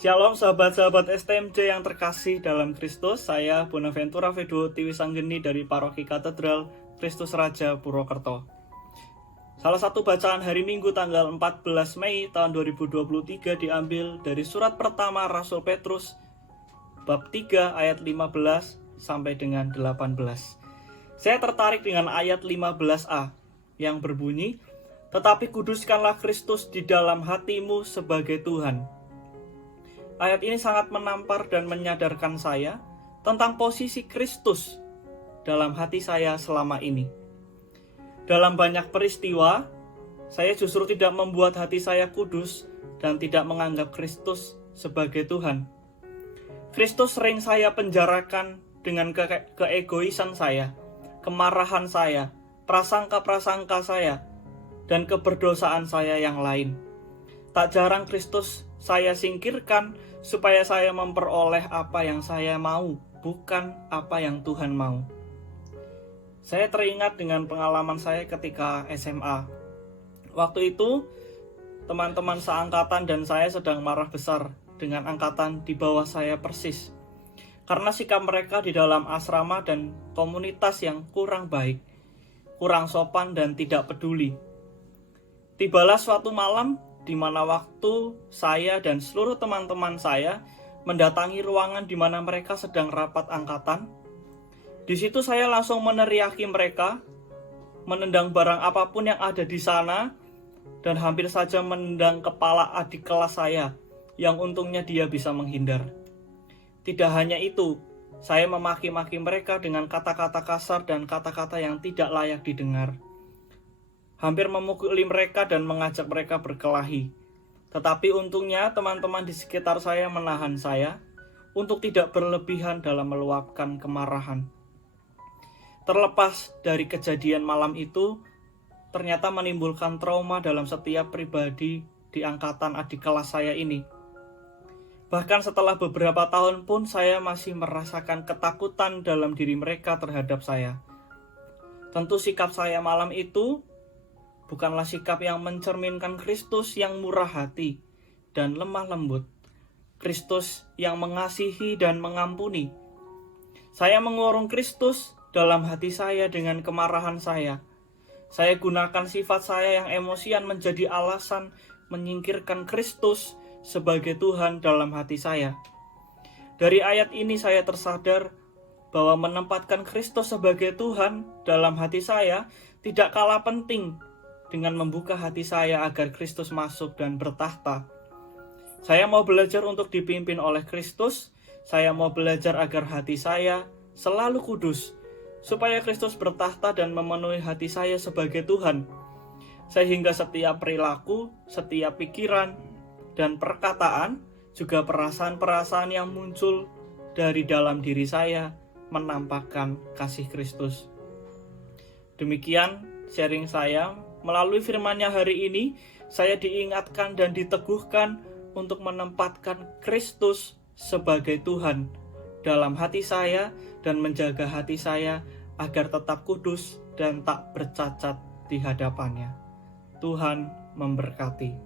Shalom sahabat-sahabat STMJ yang terkasih dalam Kristus. Saya Bonaventura Vedo Tiwisanggeni dari Paroki Katedral Kristus Raja Purwokerto. Salah satu bacaan hari Minggu tanggal 14 Mei tahun 2023 diambil dari surat pertama Rasul Petrus bab 3 ayat 15 sampai dengan 18. Saya tertarik dengan ayat 15a yang berbunyi, "Tetapi kuduskanlah Kristus di dalam hatimu sebagai Tuhan." Ayat ini sangat menampar dan menyadarkan saya tentang posisi Kristus dalam hati saya selama ini. Dalam banyak peristiwa, saya justru tidak membuat hati saya kudus dan tidak menganggap Kristus sebagai Tuhan. Kristus sering saya penjarakan dengan keegoisan saya, kemarahan saya, prasangka-prasangka saya, dan keberdosaan saya yang lain. Tak jarang Kristus saya singkirkan supaya saya memperoleh apa yang saya mau, bukan apa yang Tuhan mau. Saya teringat dengan pengalaman saya ketika SMA. Waktu itu, teman-teman seangkatan dan saya sedang marah besar dengan angkatan di bawah saya persis. Karena sikap mereka di dalam asrama dan komunitas yang kurang baik, kurang sopan dan tidak peduli. Tibalah suatu malam di mana waktu saya dan seluruh teman-teman saya mendatangi ruangan di mana mereka sedang rapat angkatan. Di situ saya langsung meneriaki mereka, menendang barang apapun yang ada di sana, dan hampir saja menendang kepala adik kelas saya, yang untungnya dia bisa menghindar. Tidak hanya itu, saya memaki-maki mereka dengan kata-kata kasar dan kata-kata yang tidak layak didengar. Hampir memukuli mereka dan mengajak mereka berkelahi. Tetapi untungnya teman-teman di sekitar saya menahan saya untuk tidak berlebihan dalam meluapkan kemarahan. Terlepas dari kejadian malam itu, ternyata menimbulkan trauma dalam setiap pribadi di angkatan adik kelas saya ini. Bahkan setelah beberapa tahun pun saya masih merasakan ketakutan dalam diri mereka terhadap saya. Tentu sikap saya malam itu bukanlah sikap yang mencerminkan Kristus yang murah hati dan lemah lembut. Kristus yang mengasihi dan mengampuni. Saya mengurung Kristus dalam hati saya dengan kemarahan saya. Saya gunakan sifat saya yang emosian menjadi alasan menyingkirkan Kristus sebagai Tuhan dalam hati saya. Dari ayat ini saya tersadar bahwa menempatkan Kristus sebagai Tuhan dalam hati saya tidak kalah penting dengan membuka hati saya agar Kristus masuk dan bertahta. Saya mau belajar untuk dipimpin oleh Kristus. Saya mau belajar agar hati saya selalu kudus, supaya Kristus bertahta dan memenuhi hati saya sebagai Tuhan. Sehingga setiap perilaku, setiap pikiran, dan perkataan, juga perasaan-perasaan yang muncul dari dalam diri saya menampakkan kasih Kristus. Demikian sharing saya. Melalui firman-Nya hari ini, saya diingatkan dan diteguhkan untuk menempatkan Kristus sebagai Tuhan dalam hati saya dan menjaga hati saya agar tetap kudus dan tak bercacat di hadapan-Nya. Tuhan memberkati.